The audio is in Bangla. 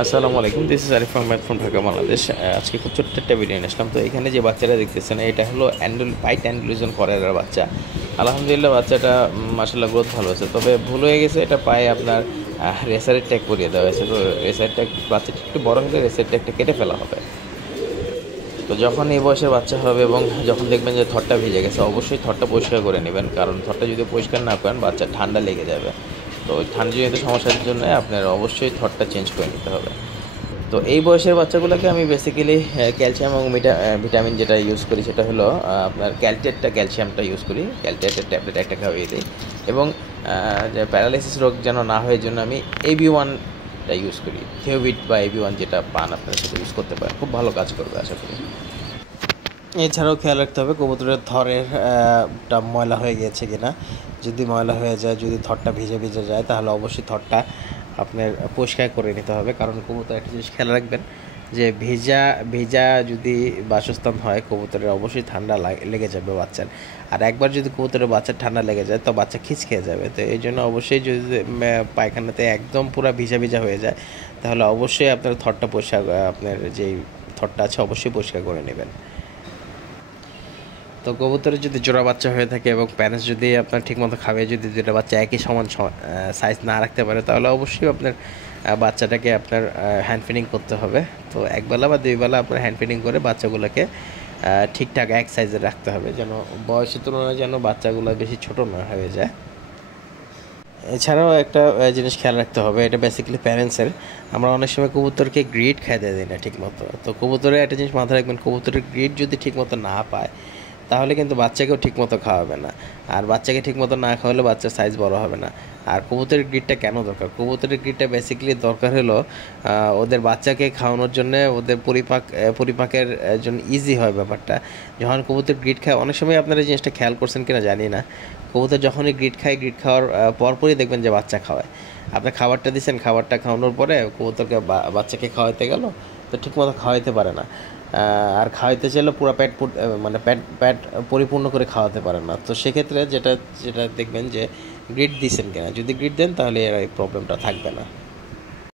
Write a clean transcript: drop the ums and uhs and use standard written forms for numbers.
আসসালামু আলাইকুম, this is Arif Ahmed from Dhaka, Bangladesh. আজকে খুব ছোট্ট একটা ভিডিও নিয়ে আসলাম। তো এখানে যে বাচ্চাটা দেখতেছেন, এটা হলো পাইট অ্যান্ডুলিজন করার বাচ্চা। আলহামদুলিল্লাহ বাচ্চাটা মাশাআল্লাহ গ্রোথ ভালো হয়েছে, তবে ভুল হয়ে গেছে, এটা পায়ে আপনার রেসারের ট্যাগ করিয়ে দেওয়া হয়েছে। তো রেসার ট্যাগ, বাচ্চাটা একটু বড় হলে রেসার ট্যাগটা কেটে ফেলা হবে। তো যখন এই বয়সের বাচ্চা হবে এবং যখন দেখবেন যে থরটা ভিজে গেছে, অবশ্যই থরটা পরিষ্কার করে নেবেন, কারণ থরটা যদি পরিষ্কার না করেন বাচ্চার ঠান্ডা লেগে যাবে। তো ওই ঠান্ডাজনিত সমস্যার জন্য আপনার অবশ্যই থরটা চেঞ্জ করে নিতে হবে। তো এই বয়সের বাচ্চাগুলোকে আমি বেসিক্যালি ক্যালসিয়াম এবং ভিটামিন যেটা ইউজ করি সেটা হলো আপনার ক্যালসিয়ামটা ইউজ করি। ক্যালটেটের ট্যাবলেট একটা খাওয়িয়ে দিই। এবং যে প্যারালাইসিস রোগ যেন না হয় জন্য আমি AB1টা ইউজ করি। থিওভিট বা AB1 যেটা পান আপনারা সেটা ইউজ করতে পারেন, খুব ভালো কাজ করবে আশা করি। এছাড়াও খেয়াল রাখতে হবে কবুতরের থরের টা ময়লা হয়ে গিয়েছে কিনা। যদি ময়লা হয়ে যায়, যদি থরটা ভিজে ভিজে যায়, তাহলে অবশ্যই থরটা আপনার পরিষ্কার করে নিতে হবে। কারণ কবুতর একটা জিনিস খেয়াল রাখবেন যে ভেজা ভেজা যদি বাসস্থান হয়, কবুতরের অবশ্যই ঠান্ডা লেগে যাবে বাচ্চার। আর একবার যদি কবুতরের বাচ্চার ঠান্ডা লেগে যায় তো বাচ্চা খিচ খেয়ে যাবে। তো এই জন্য অবশ্যই যদি পায়খানাতে একদম পুরো ভিজা ভিজা হয়ে যায়, তাহলে অবশ্যই আপনার থরটা পরিষ্কার, আপনার যেই থরটা আছে অবশ্যই পরিষ্কার করে নেবেন। তো কবুতরের যদি জোড়া বাচ্চা হয়ে থাকে এবং প্যারেন্টস যদি আপনার ঠিকমতো খাবে, যদি দুটো বাচ্চা একই সমান সাইজ না রাখতে পারে, তাহলে অবশ্যই আপনার বাচ্চাটাকে আপনার হ্যান্ড ফিডিং করতে হবে। তো একবেলা বা দুই বেলা আপনার হ্যান্ড ফিডিং করে বাচ্চাগুলোকে ঠিকঠাক এক সাইজে রাখতে হবে, যেন বয়সের তুলনায় যেন বাচ্চাগুলো বেশি ছোট না হয়ে যায়। এছাড়াও একটা জিনিস খেয়াল রাখতে হবে, এটা বেসিক্যালি প্যারেন্টসের। আমরা অনেক সময় কবুতরকে গ্রিড খাইতে দিই না ঠিকমতো। তো কবুতরের একটা জিনিস মাথায় রাখবেন, কবুতরের গ্রিড যদি ঠিকমতো না পায়, তাহলে কিন্তু বাচ্চাকেও ঠিকমতো খাওয়াবে না। আর বাচ্চাকে ঠিকমতো না খাওয়ালে বাচ্চার সাইজ বড় হবে না। আর কবুতরের গ্রিডটা কেন দরকার? কবুতরের গ্রিডটা বেসিক্যালি দরকার হলো ওদের বাচ্চাকে খাওয়ানোর জন্য, ওদের পরিপাকের জন্য ইজি হয় ব্যাপারটা। যখন কবুতর গ্রিড খায়, অনেক সময় আপনারা এই জিনিসটা খেয়াল করছেন কিনা জানি না, কবুতর যখনই গ্রিড খায়, গ্রিড খাওয়ার পরপরই দেখবেন যে বাচ্চা খাওয়ায়। আপনি খাবারটা দিচ্ছেন, খাবারটা খাওয়ানোর পরে কবুতরকে বাচ্চাকে খাওয়াইতে গেল, তো ঠিকমতো খাওয়াইতে পারে না। আর খাওয়াইতে চাইলে পুরো মানে পেট পরিপূর্ণ করে খাওয়াতে পারেন না। তো সেক্ষেত্রে যেটা যেটা দেখবেন যে গ্রিড দিচ্ছেন কিনা, যদি গ্রিড দেন তাহলে এর এই প্রবলেমটা থাকবে না।